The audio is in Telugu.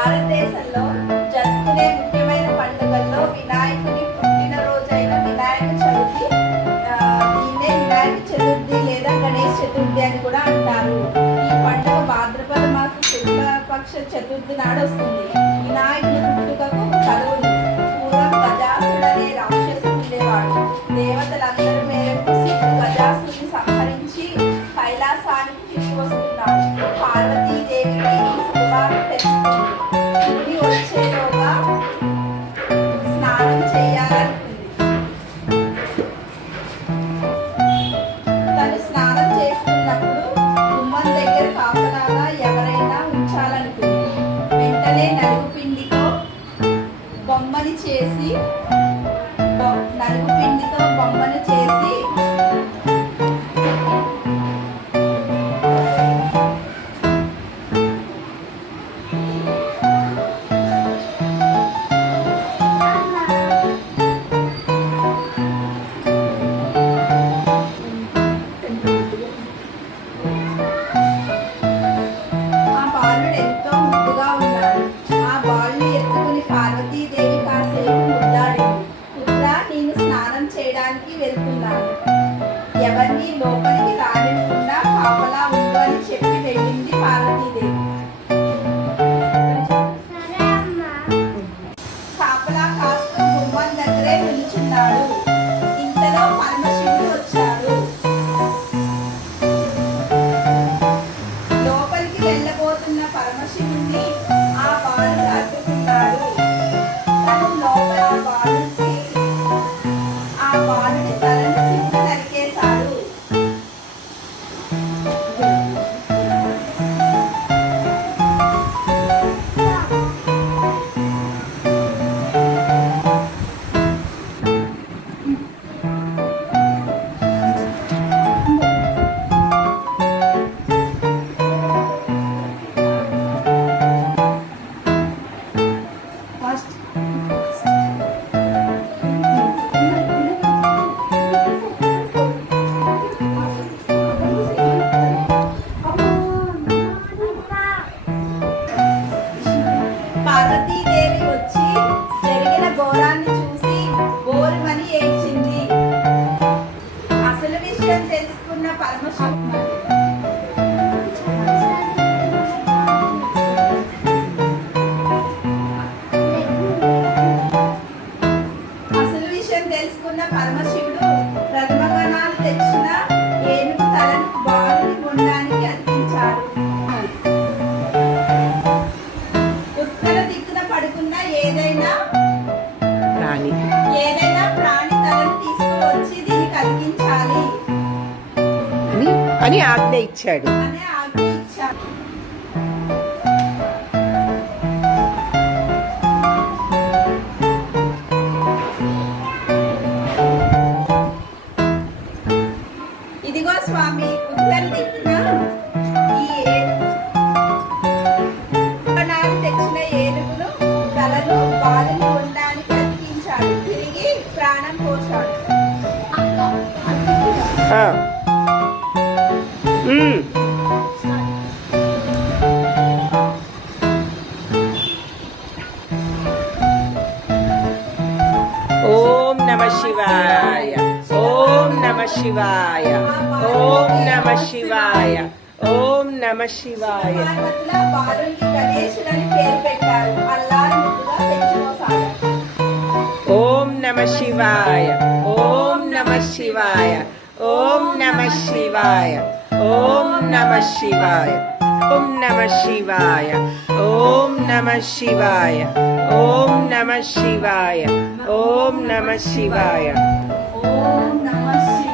భారతదేశంలో జరుపుకునే ముఖ్యమైన పండుగల్లో వినాయకుని పుట్టినరోజైన వినాయక చవితి, దీన్నే వినాయక చతుర్థి లేదా గణేష్ చతుర్థి అని కూడా అంటారు. ఈ పండుగ భాద్రపద మాస శుక్లపక్ష చతుర్థి నాడు వస్తుంది. వినాయకుని పుట్టుకకు కథ ఉంది. పూర్వం గజాసురుడు అనే రాక్షసుడు ఉండేవాడు. దేవతలందరి మేరకు శివుడు గజాసురుడిని సంహరించి కైలాసానికి తీసుకొస్తున్నాడు. పార్వతీదేవికి శుభవార్త తెలుస్తుంది. శివుడి వచ్చేలోగా స్నానం చేయాలనుకుంది. తను స్నానం చేస్తున్నప్పుడు గుమ్మం దగ్గర కాపలాగా ఎవరైనా ఉంచాలనుకుంది. వెంటనే నలుగు పిండితో బొమ్మని చేసి ఆ బాలుడు ఎంతో ముద్దుగా ఉన్నాడు. ఆ బాలుని ఎత్తుకుని పార్వతీదేవి కాసేపు ముద్దాడింది. పుత్ర, నేను స్నానం చేయడానికి వెళ్తున్నాను. ఎవరిని లోపలికి రానివ్వకుండా కాపలా ఉండు అని చెప్పి వెళ్ళింది పార్వతీదేవి. కాపలా కాస్తూ గుమ్మం దగ్గరే నిల్చున్నాడు. ఇంతలో పరమశివుడు వచ్చాడు. లోపలికి వెళ్ళబోతున్న పరమశివుడిని ఆ బాలుడు అడ్డుకున్నాడు. తను లోపల ఆ బాలుడి తలను శివుడు నరికేశాడు. పార్వతీదేవి వచ్చి జరిగిన ఘోరాన్ని చూసి బోరుమని ఏడ్చింది. అసలు విషయం తెలుసుకున్న పరమశివుడు ప్రథమగణాలు తెచ్చిన ఏనుగు తలను బాలుని గుండానికి అర్పించాడు. ఉత్తర దిక్కున పడుకున్న ఏదైనా ప్రాణి తలను తీసుకువచ్చి దీనికి అతికించాలి అని ఆజ్ఞ ఇచ్చాడు. ఇదిగో స్వామి, ఉత్తర దిక్కున ఈ తెచ్చిన ఏనుగును తలను బాలుని ఉండడానికి అతికించాడు. తిరిగి ప్రాణం పోశాడు. ఓం నమః శివాయ, ఓం నమః శివాయ, ఓం నమః శివాయ, ఓం నమః శివాయ. బాలునికి గణేశుడని పేరు పెట్టారు. అల్లారు ముద్దుగా పెంచుకోసాగారు. ఓం నమః శివాయ, ఓం నమః శివాయ, ఓం నమః శివాయ, ఓం నమః శివాయ, ఓం నమః శివాయ, ఓం నమః శివాయ, ఓం నమః శివాయ, ఓం నమః శివాయ, ఓం నమః శివాయ.